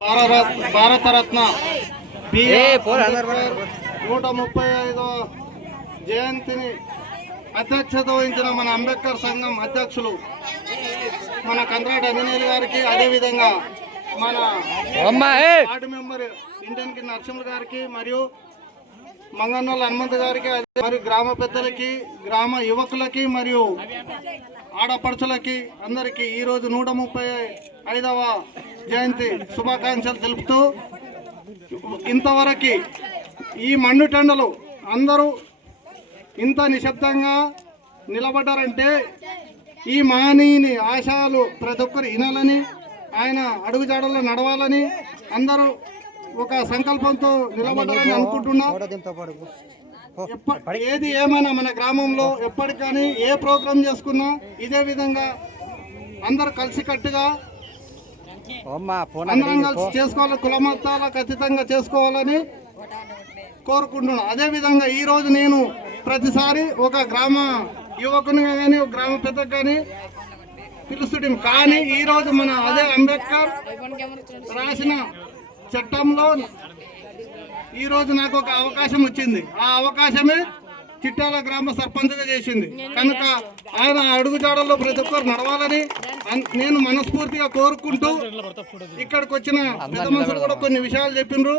భారతరత్న 135వ జయంతిని అధ్యక్షత వహించిన మన అంబేద్కర్ సంఘం అధ్యక్షులు మన కంద్రాటి అంజనేయులు గారికి, అదేవిధంగా మన వార్డు మెంబర్ ఇంటెన్కి నరసింహ గారికి, మరియు మంగన్నోళ్ళ హనుమంత్ గారికి, మరియు గ్రామ పెద్దలకి, గ్రామ యువకులకి, మరియు ఆడపడుచులకి అందరికీ ఈరోజు 135వ జయంతి శుభాకాంక్షలు తెలుపుతూ, ఇంతవరకు ఈ మండుటెండలు అందరూ ఇంత నిశ్శబ్దంగా నిలబడ్డారంటే ఈ మహనీయుని ఆశయాలు ప్రతి ఒక్కరు వినాలని, ఆయన అడుగుజాడల్లో నడవాలని అందరూ ఒక సంకల్పంతో నిలబడ్డారని అనుకుంటున్నా. ఏది ఏమైనా మన గ్రామంలో ఎప్పటికీ ఏ ప్రోగ్రాం చేసుకున్నా ఇదే విధంగా అందరూ కలిసికట్టుగా అందరం కలిసి చేసుకోవాలి, కులమతాలకు అతీతంగా చేసుకోవాలని కోరుకుంటున్నాను. అదేవిధంగా ఈరోజు నేను ప్రతిసారి ఒక గ్రామ యువకునిగా కానీ ఒక గ్రామ పెద్దగా కానీ పిలుస్తుంటాం, కానీ ఈరోజు మన అదే అంబేద్కర్ రాసిన చట్టంలో ఈరోజు నాకు ఒక అవకాశం వచ్చింది. ఆ అవకాశమే చిట్టాల గ్రామ సర్పంచ్గా చేసింది. కనుక ఆయన అడుగుజాడల్లో ప్రతి ఒక్కరు నడవాలని నేను మనస్ఫూర్తిగా కోరుకుంటూ, ఇక్కడికి వచ్చిన పెద్ద మనుషులు కూడా కొన్ని విషయాలు చెప్పిండ్రు.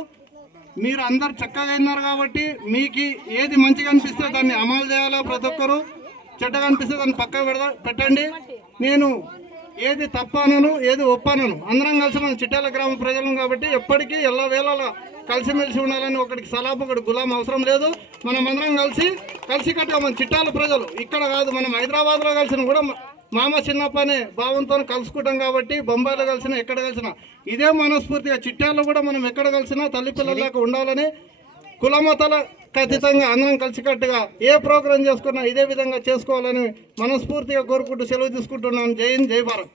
మీరు అందరు చక్కగా అయినారు కాబట్టి మీకు ఏది మంచిగా అనిపిస్తే దాన్ని అమలు చేయాలా, ప్రతి ఒక్కరు చెడ్డగా అనిపిస్తే దాన్ని పక్కకు పెట్టండి. నేను ఏది తప్పనను, ఏది ఒప్పనను, అందరం కలిసి మన చిట్టాల గ్రామ ప్రజలం కాబట్టి ఎప్పటికీ ఎల్లవేళలా కలిసిమెలిసి ఉండాలని ఒకటికి సలాపు ఒకటి గులాం అవసరం లేదు. మనం అందరం కలిసికట్టుగా మన చిట్టాల ప్రజలు ఇక్కడ కాదు, మనం హైదరాబాద్లో కలిసిన కూడా మామ చిన్నప్ప అనే భావంతో కలుసుకుంటాం కాబట్టి, బొంబాయిలో కలిసినా ఎక్కడ కలిసినా ఇదే మనస్ఫూర్తిగా చిట్టాల్లో కూడా మనం ఎక్కడ కలిసినా తల్లి పిల్లలకు ఉండాలని, కులమతాలకు అతీతంగా అందరం కలిసికట్టుగా ఏ ప్రోగ్రాం చేసుకున్నా ఇదే విధంగా చేసుకోవాలని మనస్ఫూర్తిగా కోరుకుంటూ సెలవు తీసుకుంటున్నాను. జై హింద్, జై భారత్.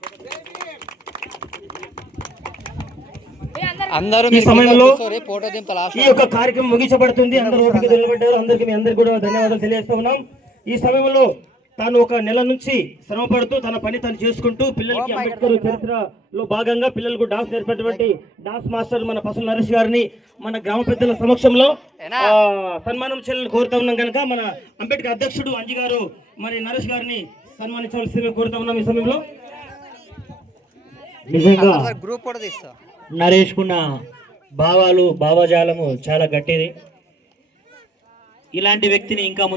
ఈ సమయంలో ఈ యొక్క కార్యక్రమం ముగించబడుతుంది. అందరూ ఓపిక నిలబడ్డారు. అందరికీ మీ అందరికీ కూడా ధన్యవాదాలు తెలియజేస్తూ ఉన్నాం. ఈ సమయంలో తాను ఒక నెల నుంచి శ్రమపడుతూ తన పని తను చేసుకుంటూ పిల్లలకి అంబేద్కర్ చరిత్రలో భాగంగా పిల్లలకు డాన్స్ నేర్పేటువంటి డాన్స్ మాస్టర్ మన పసుల నరేష్ గారిని మన గ్రామ పెద్దల సమక్షంలో సన్మానం చేయాలని కోరుతా ఉన్నాం. కనుక మన అంబేద్కర్ అధ్యక్షుడు అంజి గారు మరి నరేష్ గారిని సన్మానించవలసిందిగా కోరుతా ఉన్నాం. ఈ సమయంలో నిజంగా నరేష్ కున్న భావాలు భావజాలము చాలా గట్టిది. ఇలాంటి వ్యక్తిని ఇంకా ముందు